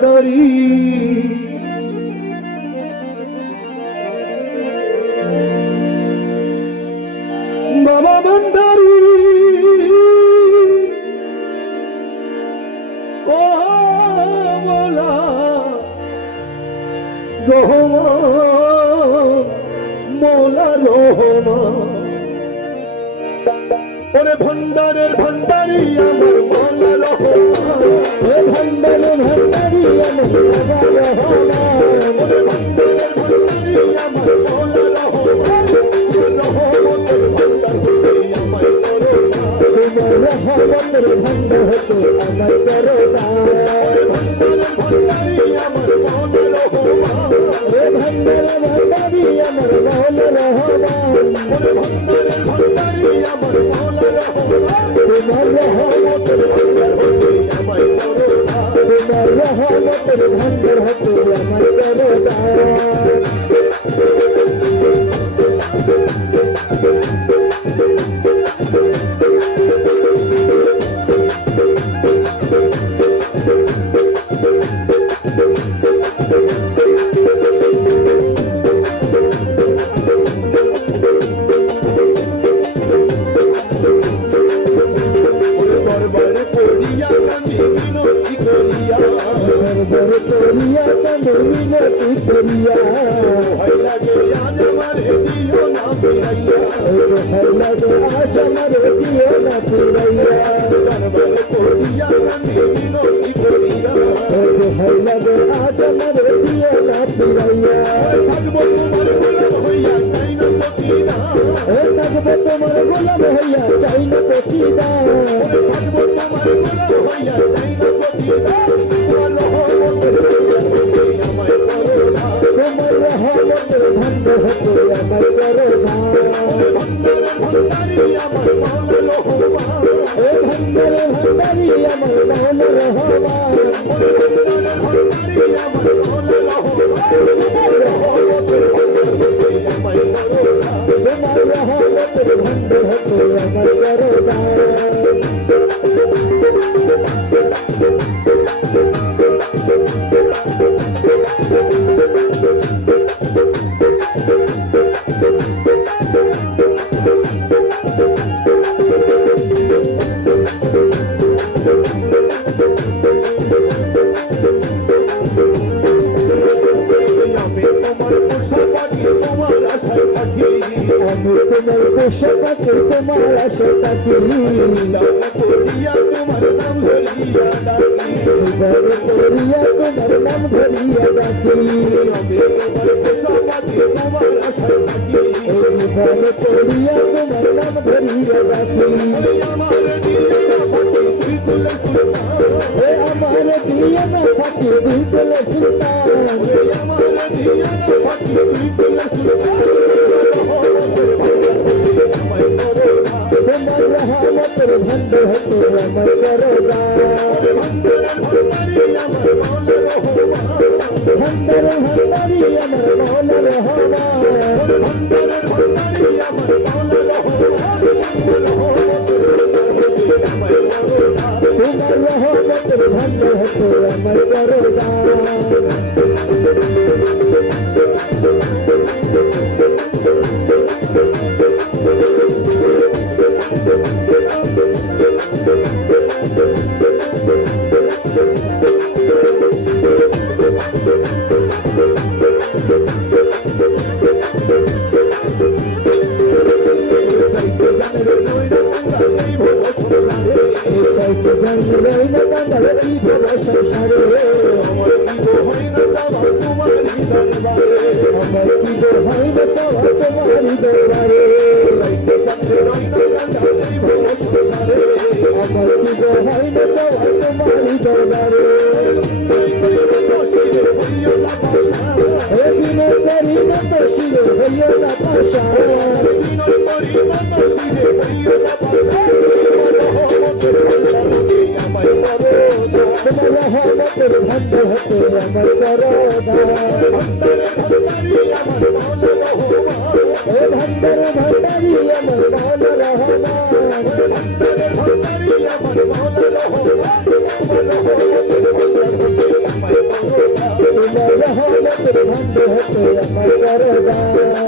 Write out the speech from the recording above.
ভান্ডারী বাবা ভান্ডারী ও মোলা রহমান মোলা রহমান ওরে ভান্ডারের ভান্ডারী আমার মোলা রহমান ওরে ভান্ডারের ভান্ডারী আমার মোলা রহমান ওরে ভান্ডারের ভান্ডারী আমার মোলা রহমান রহমতের ভান্ডার হতে আমায় করোনা তোমার রহমতের ভান্ডার হতে আমায় করোনা ওরে ভান্ডারের ভান্ডারী আমার মোলা রহমান ওরে ভান্ডারের ভান্ডারী আমার মোলা রহমান ওরে ভান্ডারের ভান্ডারী আমার মোলা রহমান তোমার রহমতের ভান্ডার হতে আমায় করোনা তোমার রহমতের ভান্ডার হতে আমায় করোনা দরবারে পড়িয়া কান্দে মিনতি করিয়া দরবারে পড়িয়া কান্দে মিনতি করিয়া ভয় লাগে আজ আমারে দিও না ফিরাইয়া ভয় লাগে আজ আমারে দিও না ফিরাইয়া দরবারে পড়িয়া কান্দে মিনতি করিয়া ভয় লাগে আজ আমারে দিও না ফিরাইয়া থাকবো তোমার গোলাম হইয়া চাই না প্রতিদা থাকবো তোমার গোলাম হইয়া চাই না প্রতিদা থাকবো তোমার গোলাম হইয়া চাই না প্রতিদা তোমার রহমতের ভান্ডার হতে আমায় করোনা তোমার রহমতের ভান্ডার হতে আমায় করোনা ভান্ডারের ভান্ডারী আমার মৌলা রহমান ভান্ডারের ভান্ডারী আমার মৌলা রহমান ভান্ডারের ভান্ডারী আমার মৌলা রহমান রহমতের ভান্ডার হতে আমায় করোনা তোমার রহমতের ভান্ডার হতে আমায় করোনা আমি তোমার পোষা পাখি তোমার আশা পাখি করিয়া তোমার নাম ধরিয়া ডাকি করিয়া তোমার নাম ধরিয়া ডাকি আমি তোমার পোষা পাখি তোমার আশা পাখি করিয়া তোমার নাম ধরিয়া ডাকি আমার দিয়ে না ফাঁকি তুই তুলে সুলতান আমার দিয়ে না ফাঁকি তুই তুলে সুলতান আমার দিয়ে না ফাঁকি তুই তুলে সুলতান তোমার রহমতের ভান্ডার হতে আমায় করোনা ভান্ডারের ভান্ডারী আমার মৌলা রহমান ভান্ডারের ভান্ডারী আমার মৌলা রহমান ভান্ডারের ভান্ডারী আমার মৌলা রহমান রহমতের ভান্ডার হতে আমায় করোনা তোমার রহমতের ভান্ডার হতে আমায় করোনা Thank you. করবা আমার